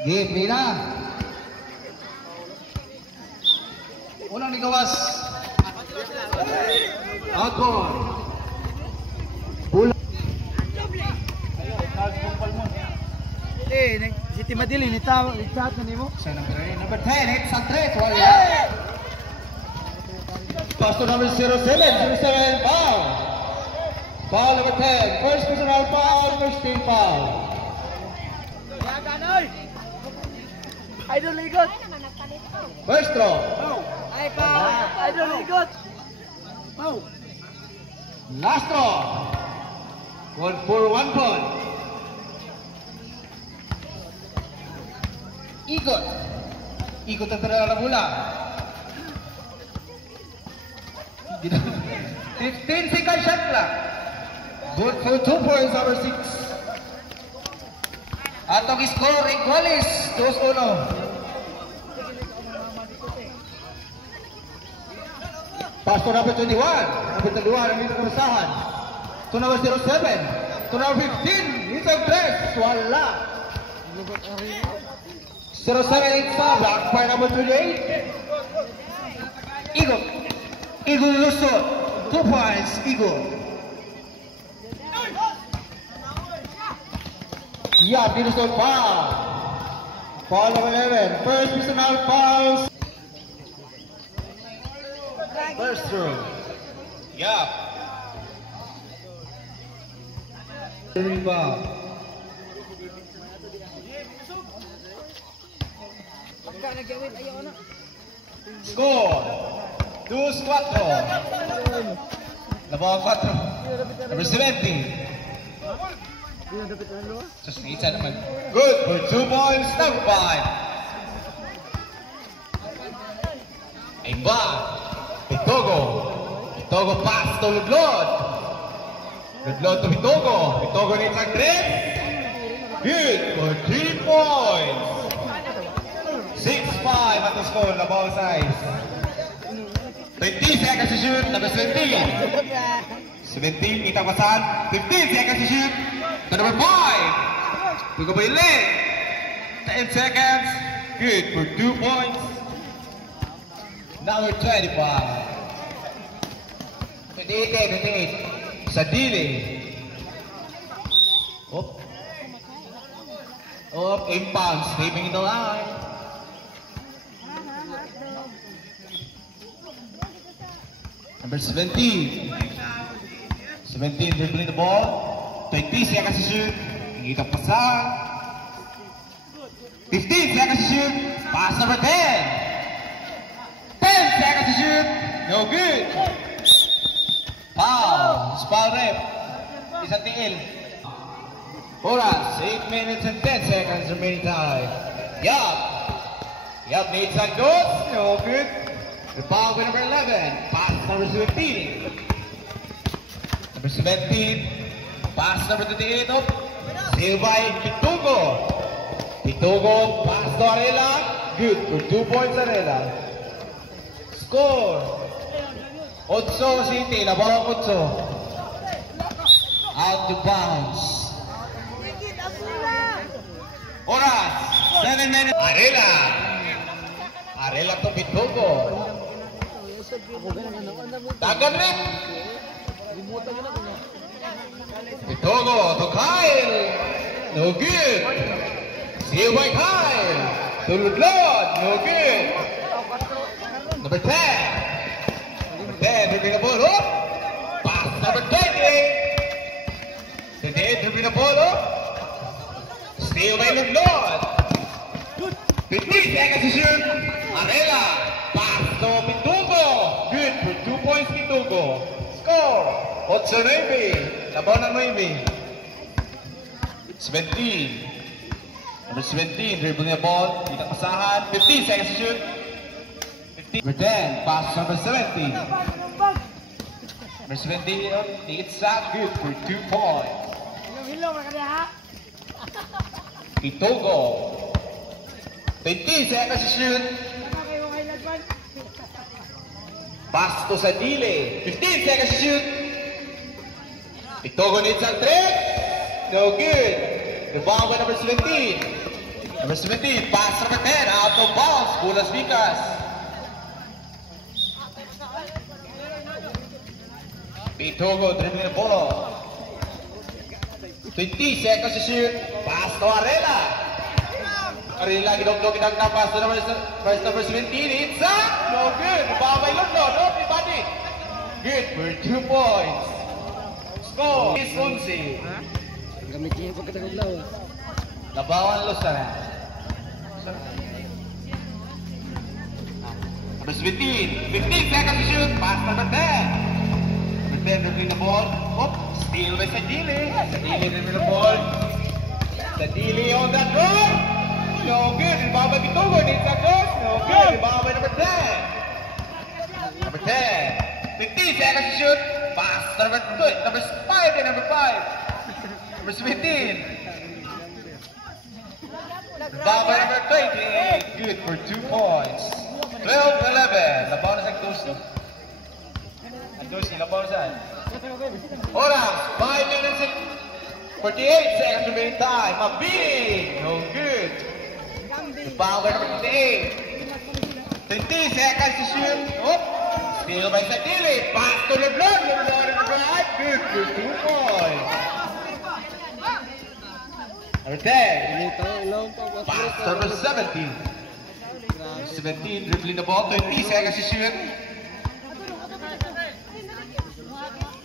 Game, Rina. Unang ligawas. Outboard. Bola. Si Timadili, nitahat na nimo. Sa number 10, hits on 3. Wala. Pass to number 07, foul. Foul number 10. First personal foul, first team foul. Idol ligot. First throw. Ay ka. Idol ligot. Last throw. 1 for 1 point. Ikot. Ikot ang tara na bola. 15 second shot lang. Good for 2 points, number 6. Atong score, Iguales, 2-1. Pass to number 21. Number 21, ang dito kumasahan. To number 07. To number 15, it's a dress. Wala. 07, it's a block by number 28. Eagle. Eagle Lusot. 2 points, Eagle. Yeah, beautiful foul. Foul number 11. First personal fouls. First throw. Yeah. Foul. Score. 2-4. Labaw 4. Number 70. Just isa naman. Good for 2 points, number 5. Iba. Pitogo. Pitogo pass to Ludlod. Ludlod to Pitogo. Pitogo needs a dress. Good for 3 points. 6-5 at the score, Labaw size. 20 seconds to shoot, number 17. 17, kita pasan. 15 seconds to shoot. To number 5. Tugo by leg. 10 seconds. Good for 2 points. Number 25. 28. Sadili. Up. Up. Inbound. Sweeping in the line. Number 17. 17 dribbling the ball. 20 seconds to shoot. Kita pasan. 15 seconds to shoot. Pass number 10. 10 seconds to shoot. No good. Foul. Foul rep. Isang tingil. Oras. 8 minutes and 10 seconds remaining time. Yup. Yup. Made some goals. No good. The foul with number 11. Pass number 17. Number 17. Pass number 28 up. Saved by Pitogo. Pitogo. Pass to Arela. Good for 2 points Arela. Score. 8 City. Labaw 8. Out to bounds. Oras. 7 minutes. Arela. Arela to Pitogo. Dagan rin. Pitogo to Kyle. No good. Saved by Kyle. To Ludlod. No good. Number 10. Number 10. Dribbling the ball up. Pass number 28. 28 dribbling the ball up. Saved by Ludlod. 15 seconds to shoot. Arela. Pass to Pitogo. Good for 2 points Pitogo. Score. 8-9. Labaw ng 9. 17. Number 17, dribbling the ball. Kita pasahan. 15 seconds to shoot. 15. Number 10, pass number 17. Number 17, it's that good for 2 points. Pitogo. 20 seconds to shoot. Pass to Sadile. 15 seconds to shoot. Itogo needs a trick. No good. Rebound by number 17. Number 17, pass number 10, out of bounds. Bulas Vicas. Itogo dribbling the ball. 20 seconds to shoot. Pass to Arela. Arela gidog-dog ng pass to number 17. It's up. No good. Rebound by Lundo. No, everybody. Good for 2 points. Score is 11. Gamit niya yung pagkatagulaw. Labawan los na. Number 17. 15 seconds to shoot. Pass number 10. Number 10 dribbling the ball. Oop. Steal by Sadili. Sadili dribbling the ball. Sadili on that run. No good. Rebound by Bitogo. Needs a cross. No good. Rebound by number 10. Number 10. 15 seconds to shoot. Pass number 2. Number 5 and number 5. Number 17. Rebound by number 28. Good for 2 points. 12-11. Labaw na sa Agdosi. Agdosi, labaw na saan? Oras, 5 minutes and 48 seconds remaining time. Mabini. No good. Rebound by number 28. 20 seconds to shoot. Oh. Steal by Sadili. Pass to Lebron. Lebron in the right. Good for 2 points. Number 10. Pass to number 17. 17 dribbling the ball. 20 seconds to shoot.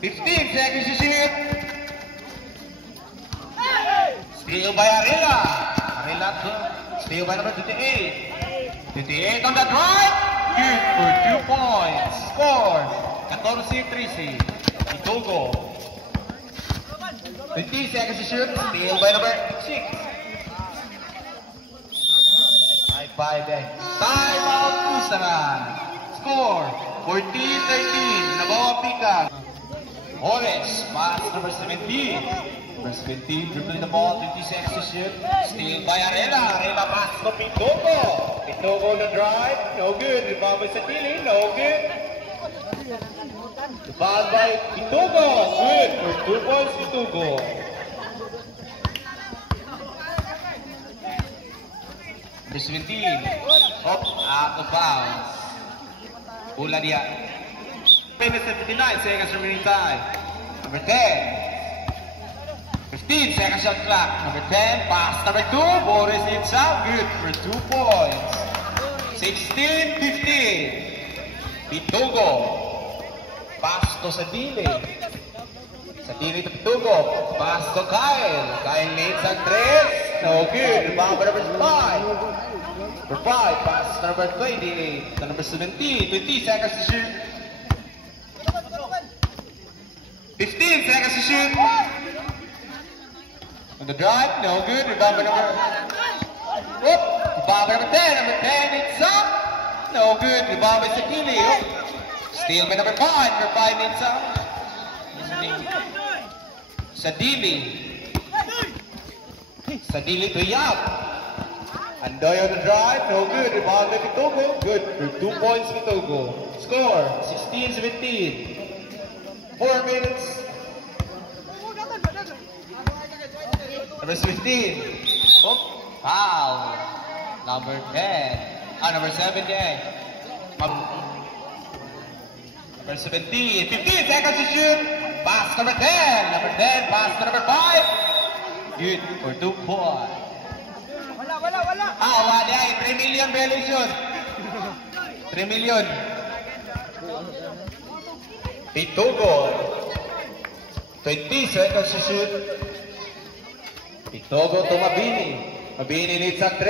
15 seconds to shoot. Steal by Arela. Arela steal by number 28. 28 on the drive. Good for 2 points. Score. 14-13. Itogo. 15 seconds to shoot. Steal by number 6. High five eh. Time out Tusaran. Score. 14-13. Nabawa Pika. Ores. Pass number 17. Number 17 dribbling the ball. 20 seconds to shoot. Steal by Arela. Arela pass to Pitogo. Pitogo on the drive. No good. Rebound by Sadili. No good. Rebound by Pitogo. Good for 2 points Pitogo. Number 17. Up, out of bounds. Bola dia. Minutes and 59 seconds remaining time. Number 10. 15 seconds shot clock. Number 10, pass number 2. Boris hits out. Good for 2 points. 16-15. Pitogo. Pass to Sadili. Sadili to Pitogo. Pass to Kyle. Kyle needs a 3. No good. Rebound by number 5. Number 5, pass to number 28. To number 17. 20 seconds to shoot. 15 seconds to shoot. On the drive, no good. Rebound by number. Whoop. Rebound by number 10. Number 10, it's up. No good. Rebound by Sadili. Steal by number 5. Number 5 needs up. Sadili. Sadili to Yap. Andoy on the drive, no good. Rebound by Pitogo. Good for 2 points Pitogo. Score 16-17. 4 minutes. Number 15. Oh, foul. Number 10. Number 7 yan. Number 17. 15 seconds to shoot. Pass number 10. Number 10. Pass to number 5. Good for 2 points. Wala. Wala yan. 3 million valuation. 3 million. Pitogo. 20 seconds to shoot. Pitogo to Mabini. Mabini needs a 3.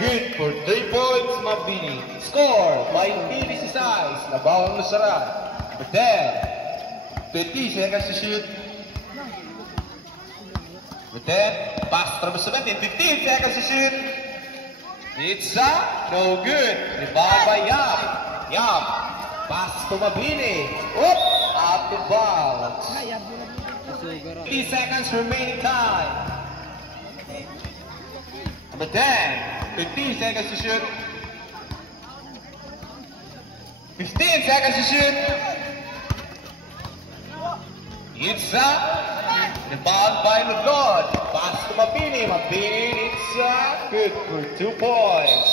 Good for 3 points, Mabini. Score, 20-16. Labawang Lusaran. Number 10. 20 seconds to shoot. Number 10. Pass to number 17. 15 seconds to shoot. It's no good. Rebound by Yap. Yap. Pass to Mabini. Oop! Out of bounds. 30 seconds remaining time. Number 10. 15 seconds to shoot. 15 seconds to shoot. It's rebound by Lugod. Pass to Mabini. Mabini, it's good for 2 points.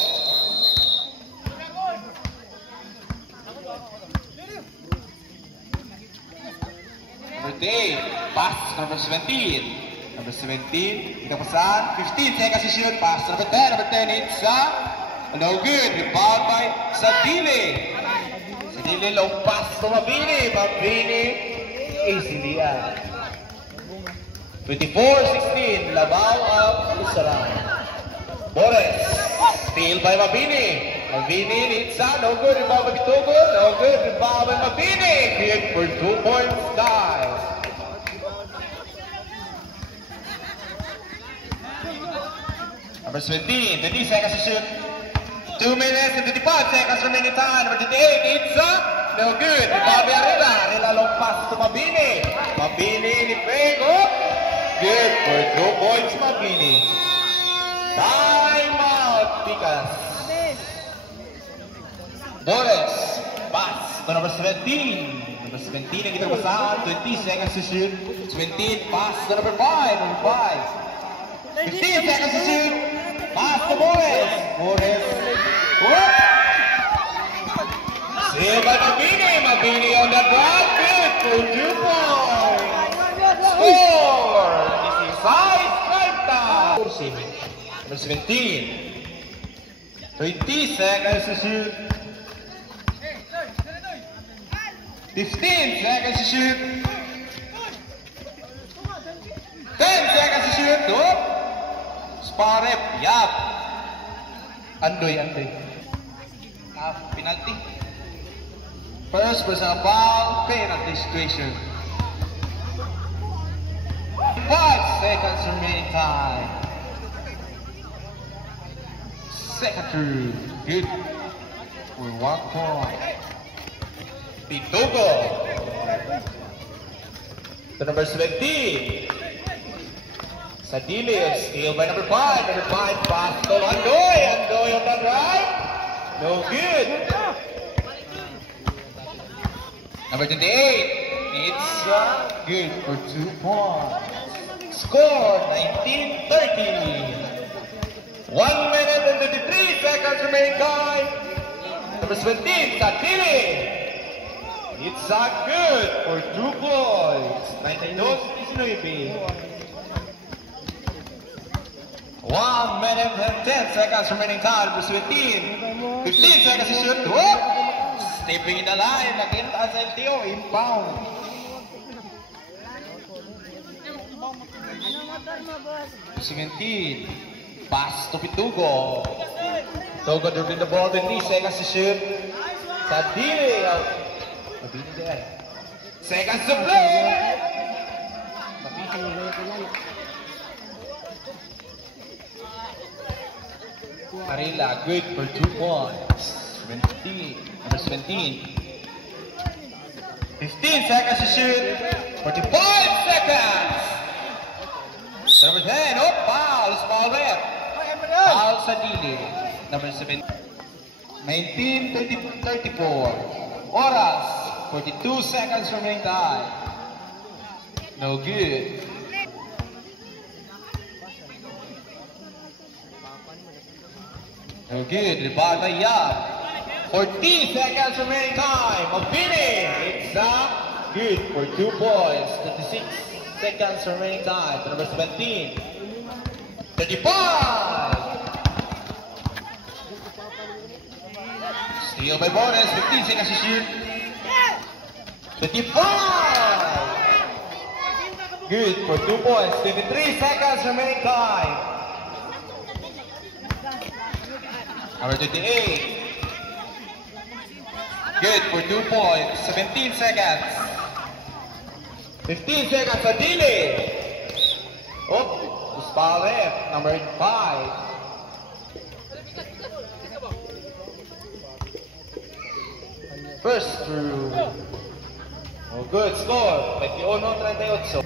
Number 8, pass to number 17. Number 17, kita pasan. 15 seconds to shoot. Pass to number 10. Number 10, it's no good. Rebound by Sadili. Sadili, low pass to Mabini. Mabini, easily 24-16, Labaw of Usaran. Boris, steal by Mabini. Mabini needs no good. Rebound by Bitugo. No good. Rebound by Mabini. Good for 2 points, guys. Number 17, 20 seconds to shoot. 2 minutes and 25 seconds remaining time. Number 28, it's no good. Rebound by Arela. Arela long pass to Mabini. Mabini ni Pego. Good for 2 points, Mabini. Time out, Picas. Boris, pass to number 17. Number 17 ang kita pasahan. 20 seconds to shoot. 17, pass to number 5. Number 5. 15 seconds to shoot. Pass to Boris. Boris. Whoop. Save by Mabini. Mabini on the ground. Good for 2 points. Score. This is size 5 Number 17. 20 seconds to shoot. 15 seconds to shoot. 10 seconds to shoot. Whoop. Sparep. Yap. Andoy. Penalty. First personal foul. Penalty situation. 5 seconds remaining time. Second through. Good. For 1 point. Bitugo. To number 17. Sadili, steal by number 5. Number 5, pass to Andoy. Andoy on the drive. No good. Number 28. It's good for 2 points. Score 19-30. 1 minute and 33 seconds remaining time. Number 17, Sadili. It's good for 2 points. 92-19. 1 minute and 10 seconds remaining time. Number 17. 15 seconds to shoot. Whoop! Stepping in the line. Nakinta sa LTO. Inbound. 17. Pass to Bitugo. Bitugo dribbling the ball. 20 seconds to shoot. Sadili. Mabini there. Seconds to play. Arela, good for 2 points. 17. Number 17. 15 seconds to shoot. 45 seconds. Number 10. Oh, foul. Small rep. Foul Sadili. Number 7. 19-34. Oras. 42 seconds remaining time. No good. No good. Rebound by Yap. 14 seconds remaining time. Mabini. It's good for 2 points. 36 seconds remaining time. To number 17. 35. Steal by Boris. 15 seconds to shoot. 25. Good for 2 points. 23 seconds remaining time. Number 28. Good for 2 points. 17 seconds. 15 seconds. Adili. Oh, Spalef. Number 5. First through. Oh, good score. 21-38.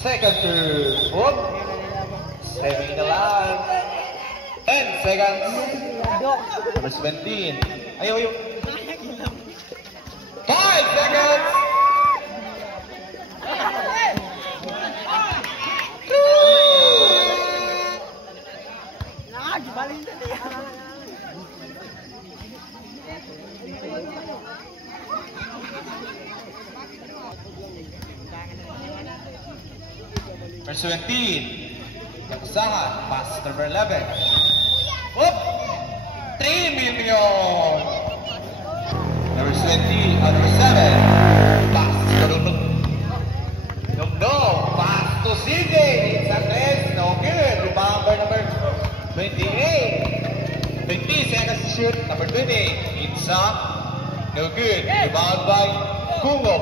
Second through. Whoop. Saving the line. 10 seconds. Number 17. Ayaw. 5 seconds. Number 17. Nagsahan. Pass to number 11. Whoop! 3 million! Number 20. Number 7. Pass to no. Pass to CJ. It's a tres. No good. Rebound by number 28. 20 seconds to shoot. Number 20. It's a no good. Rebound by Kungo.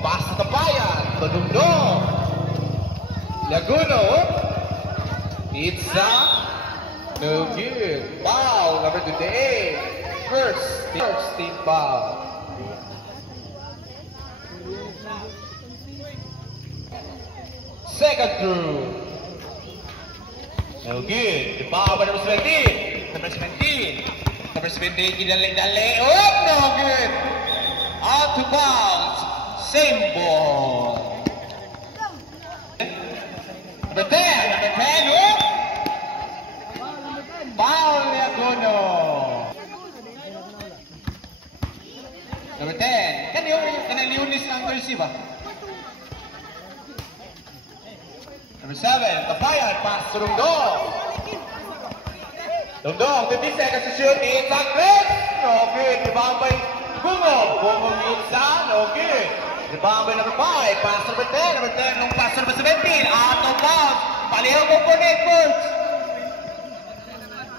Pass to Tapayan. To Dungdong. Laguno. It's a no good. Foul. Number 28. First team foul. Second through. No good. The ball by number 17. Number 17. Number 17. Dali. Oh, no good. Out to bounds. Same ball. Number 10. Number 10. Oh. Foul Laguno. Number 10. Kan Leonis ang jersey ba? Number 7, Tapayan, pass to Dungdong. Dungdong, 15 seconds to shoot. It's a great. No good. Rebound by Bungo. Bungo meets no good. Rebound by number 5. Pass to number 10. Number 10, nung pass to number 17. Out of bounds. Palihaw ko po, Nate Birds.